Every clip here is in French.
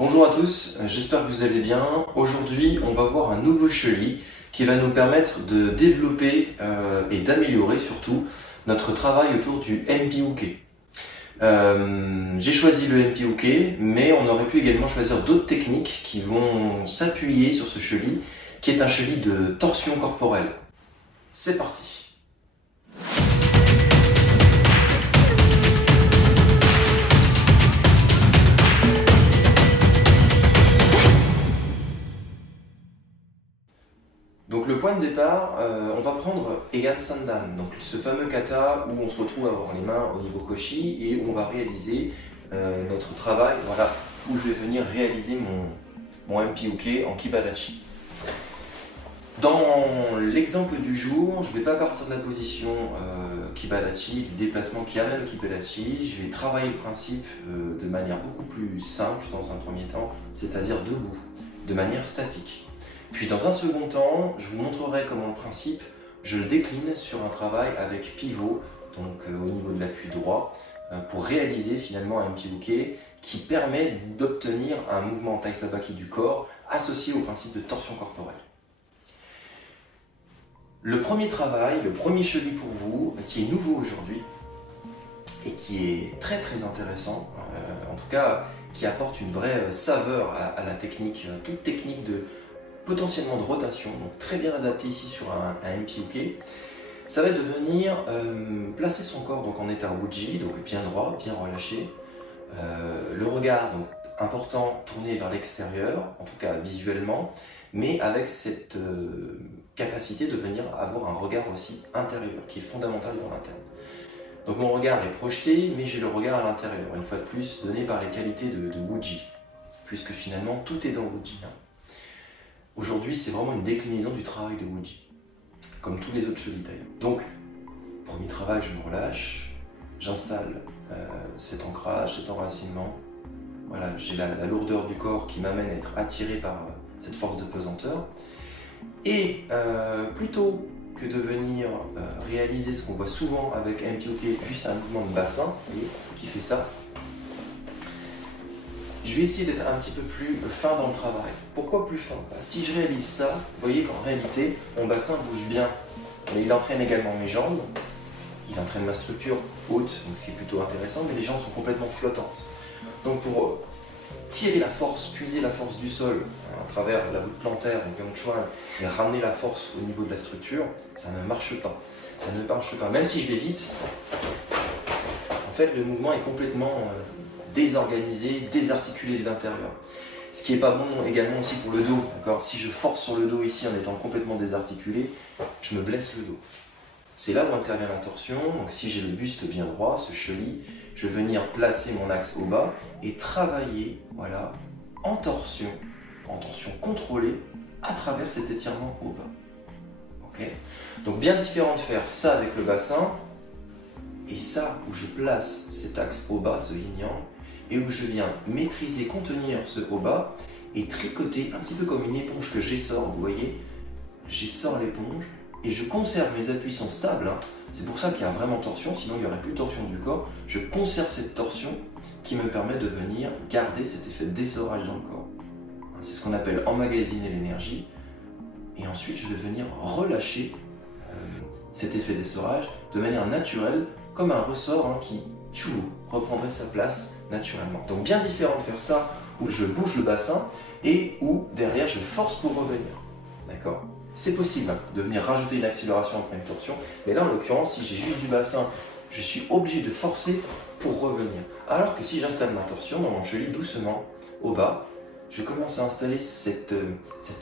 Bonjour à tous, j'espère que vous allez bien. Aujourd'hui, on va voir un nouveau chenil qui va nous permettre de développer et d'améliorer surtout notre travail autour du MPUK. J'ai choisi le MPUK, mais on aurait pu également choisir d'autres techniques qui vont s'appuyer sur ce chenil, qui est un chenil de torsion corporelle. C'est parti. Donc le point de départ, on va prendre Egan Sandan, donc ce fameux kata où on se retrouve à avoir les mains au niveau koshi et où on va réaliser notre travail, voilà, où je vais venir réaliser mon MPUK en Kibadashi. Dans l'exemple du jour, je ne vais pas partir de la position Kibadashi, du déplacement qui amène au Kibadashi, je vais travailler le principe de manière beaucoup plus simple dans un premier temps, c'est-à-dire debout, de manière statique. Puis dans un second temps, je vous montrerai comment le principe, je le décline sur un travail avec pivot, donc au niveau de l'appui droit, pour réaliser finalement un MPUK qui permet d'obtenir un mouvement Tai Sabaki du corps associé au principe de torsion corporelle. Le premier travail, le premier chenil pour vous, qui est nouveau aujourd'hui et qui est très intéressant, en tout cas qui apporte une vraie saveur à la technique, toute technique potentiellement de rotation, donc très bien adapté ici sur un MPUK, ça va être de venir placer son corps donc en état Wuji, donc bien droit, bien relâché, le regard donc important tourné vers l'extérieur, en tout cas visuellement, mais avec cette capacité de venir avoir un regard aussi intérieur, qui est fondamental dans l'interne. Donc mon regard est projeté, mais j'ai le regard à l'intérieur, une fois de plus donné par les qualités de Wuji, puisque finalement tout est dans Wuji. Aujourd'hui, c'est vraiment une déclinaison du travail de Wuji, comme tous les autres chenils d'ailleurs. Donc, premier travail, je me relâche, j'installe cet ancrage, cet enracinement. Voilà, j'ai la lourdeur du corps qui m'amène à être attiré par cette force de pesanteur. Et plutôt que de venir réaliser ce qu'on voit souvent avec MPUK, juste un mouvement de bassin, vous voyez, qui fait ça, je vais essayer d'être un petit peu plus fin dans le travail. Pourquoi plus fin? Si je réalise ça, vous voyez qu'en réalité, mon bassin bouge bien. Mais il entraîne également mes jambes, il entraîne ma structure haute, donc ce qui est plutôt intéressant, mais les jambes sont complètement flottantes. Donc pour tirer la force, puiser la force du sol à travers la voûte plantaire, donc Yang Chuan, et ramener la force au niveau de la structure, ça ne marche pas. Ça ne marche pas. Même si je vais vite, en fait, le mouvement est complètement désorganisé, désarticulé de l'intérieur. Ce qui n'est pas bon également aussi pour le dos. Si je force sur le dos ici en étant complètement désarticulé, je me blesse le dos. C'est là où intervient la torsion. Donc si j'ai le buste bien droit, ce chenil, je vais venir placer mon axe au bas et travailler, voilà, en torsion contrôlée à travers cet étirement au bas. Okay. Donc bien différent de faire ça avec le bassin et ça où je place cet axe au bas, ce yin-yang, et où je viens maîtriser, contenir ce haut bas et tricoter un petit peu comme une éponge que j'essore, vous voyez, j'essore l'éponge et je conserve, mes appuis sont stables, c'est pour ça qu'il y a vraiment torsion, sinon il n'y aurait plus de torsion du corps, je conserve cette torsion qui me permet de venir garder cet effet d'essorage dans le corps. C'est ce qu'on appelle emmagasiner l'énergie et ensuite je vais venir relâcher cet effet d'essorage de manière naturelle comme un ressort qui reprendrait sa place naturellement. Donc bien différent de faire ça où je bouge le bassin et où derrière je force pour revenir. D'accord? C'est possible de venir rajouter une accélération après une torsion, mais là en l'occurrence, si j'ai juste du bassin, je suis obligé de forcer pour revenir. Alors que si j'installe ma torsion dans mon chenil doucement au bas, je commence à installer cet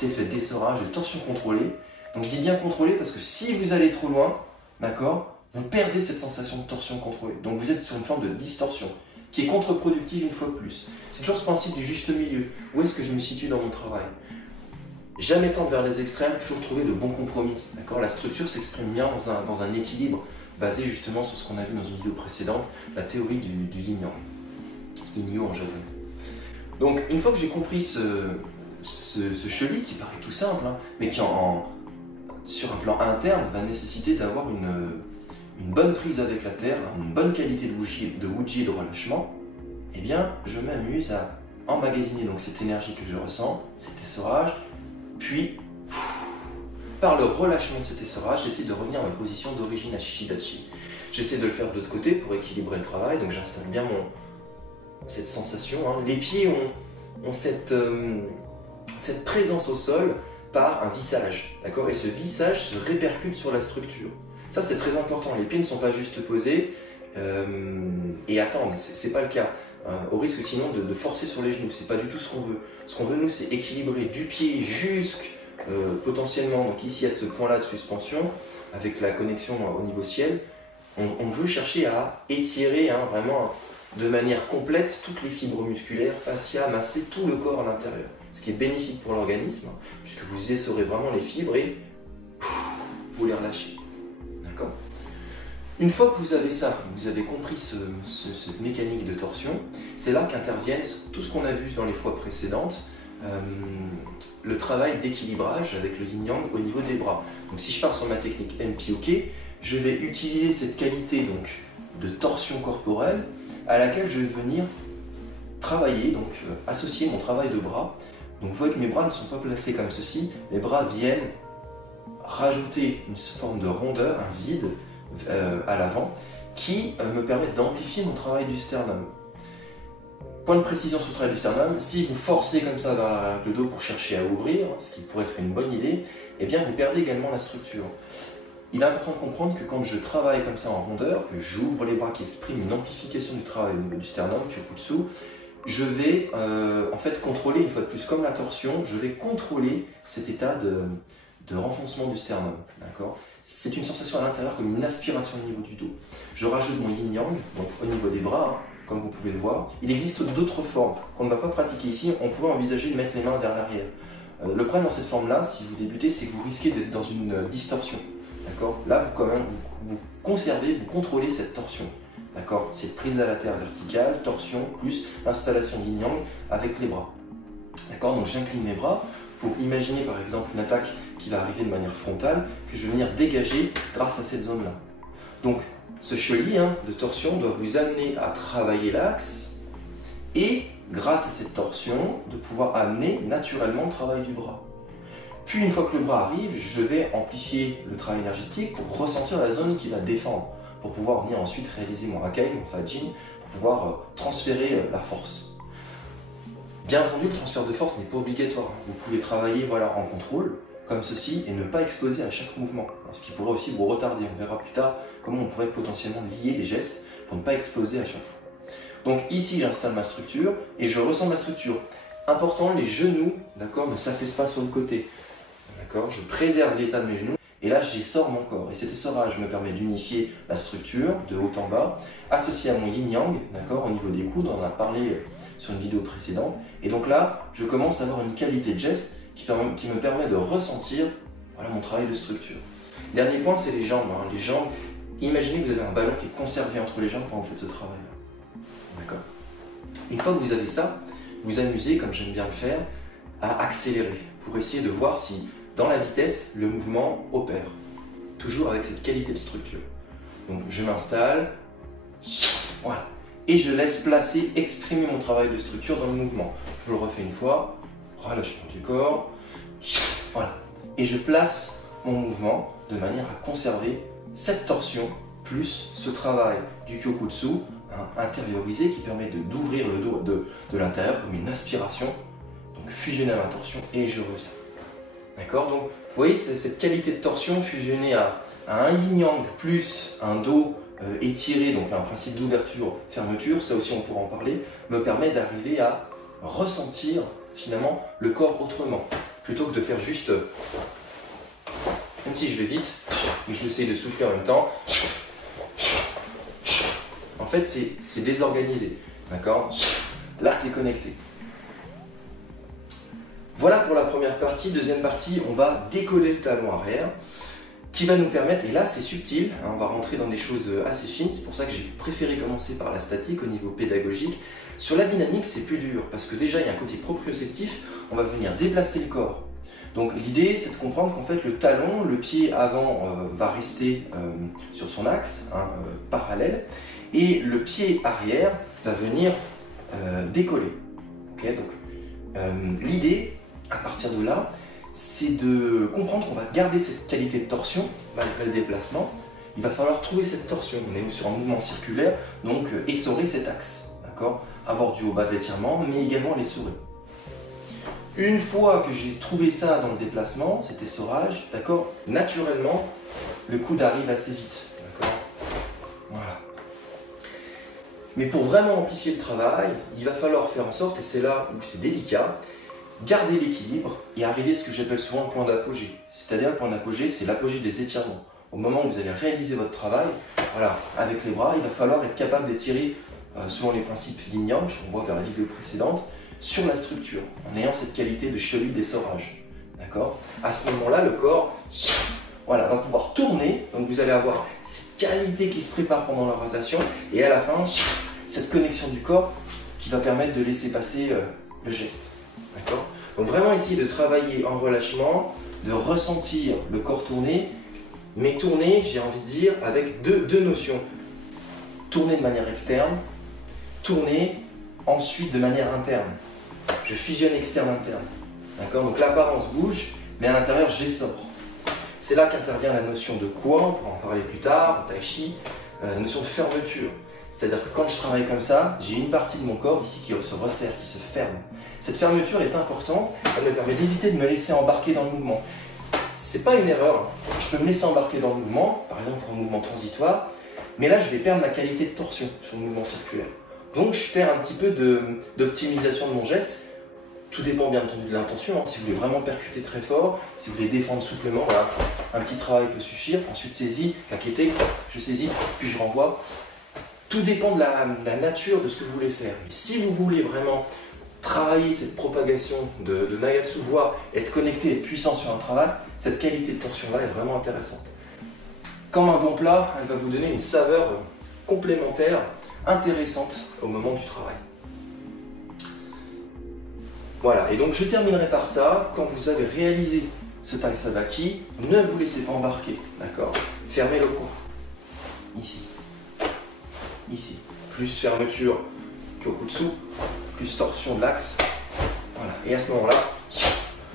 effet d'essorage, de torsion contrôlée. Donc je dis bien contrôlée parce que si vous allez trop loin, d'accord, vous perdez cette sensation de torsion contrôlée. Donc vous êtes sur une forme de distorsion qui est contre-productive une fois de plus. C'est toujours ce principe du juste milieu. Où est-ce que je me situe dans mon travail? Jamais tendre vers les extrêmes, toujours trouver de bons compromis. La structure s'exprime bien dans un équilibre basé justement sur ce qu'on a vu dans une vidéo précédente, la théorie du yin-yang. Yin-yu en japonais. Donc une fois que j'ai compris ce chenil qui paraît tout simple, mais qui sur un plan interne va nécessiter d'avoir une bonne prise avec la terre, une bonne qualité de Wuji et de relâchement, eh bien je m'amuse à emmagasiner donc cette énergie que je ressens, cet essorage, puis par le relâchement de cet essorage, j'essaie de revenir à ma position d'origine à Shishidachi. J'essaie de le faire de l'autre côté pour équilibrer le travail, donc j'installe bien cette sensation. Hein. Les pieds ont cette présence au sol par un vissage, d'accord? Et ce vissage se répercute sur la structure. Ça, c'est très important. Les pieds ne sont pas juste posés et attendent. C'est pas le cas. Au risque sinon de forcer sur les genoux. C'est pas du tout ce qu'on veut. Ce qu'on veut, nous, c'est équilibrer du pied jusqu'à potentiellement, donc ici à ce point-là de suspension, avec la connexion au niveau ciel. On veut chercher à étirer vraiment de manière complète toutes les fibres musculaires, fascia, masser tout le corps à l'intérieur. Ce qui est bénéfique pour l'organisme, puisque vous essorez vraiment les fibres et vous les relâchez. D'accord? Une fois que vous avez ça, vous avez compris cette mécanique de torsion, c'est là qu'interviennent tout ce qu'on a vu dans les fois précédentes, le travail d'équilibrage avec le yin-yang au niveau des bras. Donc si je pars sur ma technique MPOK, je vais utiliser cette qualité donc, de torsion corporelle à laquelle je vais venir travailler, donc associer mon travail de bras. Donc vous voyez que mes bras ne sont pas placés comme ceci, mes bras viennent rajouter une forme de rondeur, un vide à l'avant qui me permet d'amplifier mon travail du sternum. Point de précision sur le travail du sternum, si vous forcez comme ça vers l'arrière du dos pour chercher à ouvrir, ce qui pourrait être une bonne idée, eh bien vous perdez également la structure. Il est important de comprendre que quand je travaille comme ça en rondeur, que j'ouvre les bras qui expriment une amplification du travail au niveau du sternum, Kyokutsu, je vais en fait contrôler, une fois de plus, comme la torsion, je vais contrôler cet état de renfoncement du sternum. C'est une sensation à l'intérieur comme une aspiration au niveau du dos. Je rajoute mon yin-yang, donc au niveau des bras, comme vous pouvez le voir. Il existe d'autres formes qu'on ne va pas pratiquer ici. On pourrait envisager de mettre les mains vers l'arrière. Le problème dans cette forme-là, si vous débutez, c'est que vous risquez d'être dans une distorsion. Là, vous conservez, vous contrôlez cette torsion. Cette prise à la terre verticale, torsion, plus l'installation yin-yang avec les bras. Donc j'incline mes bras pour imaginer par exemple une attaque qui va arriver de manière frontale, que je vais venir dégager grâce à cette zone-là. Donc ce chenille de torsion doit vous amener à travailler l'axe et grâce à cette torsion, de pouvoir amener naturellement le travail du bras. Puis une fois que le bras arrive, je vais amplifier le travail énergétique pour ressentir la zone qui va défendre, pour pouvoir venir ensuite réaliser mon Hakai, mon Fajin, pour pouvoir transférer la force. Bien entendu, le transfert de force n'est pas obligatoire. Vous pouvez travailler en contrôle, comme ceci, et ne pas exploser à chaque mouvement, ce qui pourrait aussi vous retarder. On verra plus tard comment on pourrait potentiellement lier les gestes pour ne pas exploser à chaque fois. Donc ici, j'installe ma structure et je ressens ma structure. Important, les genoux, ne s'affaissent pas sur le côté. Je préserve l'état de mes genoux et là, j'essore mon corps. Et cet essorage me permet d'unifier la structure de haut en bas, associé à mon yin-yang, au niveau des coudes, on en a parlé sur une vidéo précédente. Et donc là, je commence à avoir une qualité de geste qui me permet de ressentir mon travail de structure. Dernier point, c'est les jambes. Les jambes, imaginez que vous avez un ballon qui est conservé entre les jambes quand vous faites ce travail-là. Une fois que vous avez ça, vous amusez, comme j'aime bien le faire, à accélérer pour essayer de voir si, dans la vitesse, le mouvement opère. Toujours avec cette qualité de structure. Donc je m'installe, voilà, et je laisse placer, exprimer mon travail de structure dans le mouvement. Je le refais une fois, relâchement du corps, voilà, et je place mon mouvement de manière à conserver cette torsion plus ce travail du Kyokutsu intériorisé qui permet d'ouvrir le dos de l'intérieur comme une aspiration, donc fusionner à ma torsion et je reviens. Donc vous voyez cette qualité de torsion fusionnée à un yin-yang plus un dos étiré, donc un principe d'ouverture-fermeture, ça aussi on pourra en parler, me permet d'arriver à ressentir finalement le corps autrement, plutôt que de faire juste, même si je vais vite, j'essaie de souffler en même temps. En fait, c'est désorganisé, Là, c'est connecté. Voilà pour la première partie. Deuxième partie, on va décoller le talon arrière, qui va nous permettre, et là c'est subtil, on va rentrer dans des choses assez fines, c'est pour ça que j'ai préféré commencer par la statique au niveau pédagogique. Sur la dynamique, c'est plus dur, parce que déjà, il y a un côté proprioceptif, on va venir déplacer le corps. Donc l'idée, c'est de comprendre qu'en fait, le talon, le pied avant va rester sur son axe, parallèle, et le pied arrière va venir décoller. Okay, donc, l'idée, à partir de là, c'est de comprendre qu'on va garder cette qualité de torsion malgré le déplacement. Il va falloir trouver cette torsion. On est sur un mouvement circulaire, donc essorer cet axe. Avoir du haut bas de l'étirement, mais également l'essorer. Une fois que j'ai trouvé ça dans le déplacement, cet essorage, naturellement, le coude arrive assez vite. Voilà. Mais pour vraiment amplifier le travail, il va falloir faire en sorte, et c'est là où c'est délicat, garder l'équilibre et arriver à ce que j'appelle souvent le point d'apogée. C'est-à-dire le point d'apogée, c'est l'apogée des étirements. Au moment où vous allez réaliser votre travail, voilà, avec les bras, il va falloir être capable d'étirer selon les principes yin yang, on voit vers la vidéo précédente, sur la structure, en ayant cette qualité de chenille d'essorage. D'accord ? À ce moment-là, le corps va pouvoir tourner, donc vous allez avoir cette qualité qui se prépare pendant la rotation, et à la fin, cette connexion du corps qui va permettre de laisser passer le geste. D'accord ? Donc vraiment essayer de travailler en relâchement, de ressentir le corps tourner, mais tourner, j'ai envie de dire, avec deux notions. Tourner de manière externe, tourner ensuite de manière interne. Je fusionne externe-interne. D'accord ? Donc l'apparence bouge, mais à l'intérieur j'essore. C'est là qu'intervient la notion de quoi, on pourra en parler plus tard, en tai chi, la notion de fermeture. C'est-à-dire que quand je travaille comme ça, j'ai une partie de mon corps ici qui se resserre, qui se ferme. Cette fermeture est importante, elle me permet d'éviter de me laisser embarquer dans le mouvement. C'est pas une erreur, je peux me laisser embarquer dans le mouvement, par exemple pour un mouvement transitoire, mais là je vais perdre ma qualité de torsion sur le mouvement circulaire. Donc je perds un petit peu d'optimisation de mon geste. Tout dépend bien entendu de l'intention. Si vous voulez vraiment percuter très fort, si vous voulez défendre souplement, voilà, un petit travail peut suffire. Ensuite saisie, caqueté, je saisis, puis je renvoie. Tout dépend de la nature de ce que vous voulez faire. Mais si vous voulez vraiment travailler cette propagation de Nagatsu, voire être connecté et puissant sur un travail, cette qualité de torsion-là est vraiment intéressante. Comme un bon plat, elle va vous donner une saveur complémentaire, intéressante au moment du travail. Voilà, et donc je terminerai par ça. Quand vous avez réalisé ce Tai Sabaki, ne vous laissez pas embarquer, d'accord ? Fermez le coin. Ici. Ici. Plus fermeture Kyokutsu, plus torsion de l'axe. Voilà, et à ce moment-là,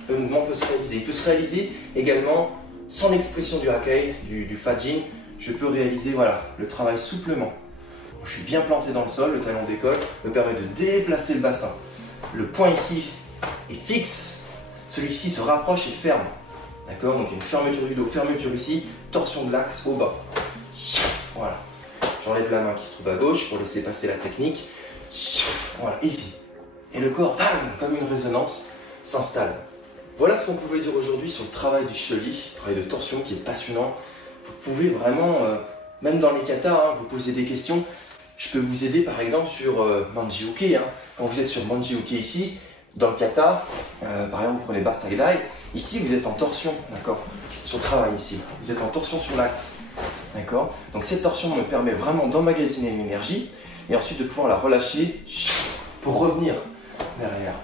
le mouvement peut se réaliser. Il peut se réaliser également sans l'expression du Hakei, du Fajin. Je peux réaliser le travail souplement. Je suis bien planté dans le sol, le talon d'école me permet de déplacer le bassin. Le point ici est fixe, celui-ci se rapproche et ferme. D'accord ? Donc il y a une fermeture du dos, fermeture ici, torsion de l'axe au bas. Voilà. J'enlève la main qui se trouve à gauche pour laisser passer la technique. Voilà, ici. Et le corps, comme une résonance, s'installe. Voilà ce qu'on pouvait dire aujourd'hui sur le travail du shuri, le travail de torsion qui est passionnant. Vous pouvez vraiment, même dans les katas, vous poser des questions. Je peux vous aider par exemple sur Manji-uke. Quand vous êtes sur Manji-uke ici, dans le kata, par exemple vous prenez Basai-dai, ici vous êtes en torsion, d'accord, sur le travail ici. Vous êtes en torsion sur l'axe, d'accord. Donc cette torsion me permet vraiment d'emmagasiner une énergie et ensuite de pouvoir la relâcher pour revenir derrière.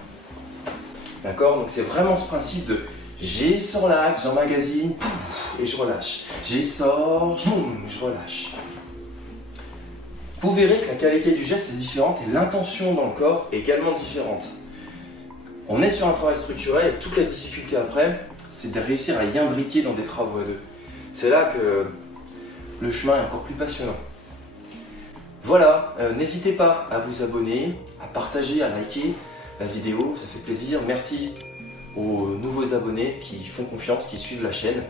D'accord, donc c'est vraiment ce principe de j'essore l'axe, j'emmagasine et je relâche. J'essore, je relâche. Vous verrez que la qualité du geste est différente et l'intention dans le corps est également différente. On est sur un travail structurel et toute la difficulté après, c'est de réussir à y imbriquer dans des travaux à deux. C'est là que le chemin est encore plus passionnant. Voilà, n'hésitez pas à vous abonner, à partager, à liker la vidéo, ça fait plaisir. Merci aux nouveaux abonnés qui font confiance, qui suivent la chaîne.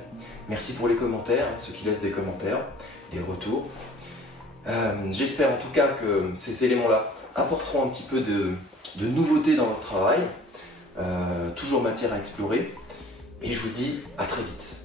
Merci pour les commentaires, ceux qui laissent des commentaires, des retours. J'espère en tout cas que ces éléments-là apporteront un petit peu de nouveauté dans votre travail. Toujours matière à explorer. Et je vous dis à très vite.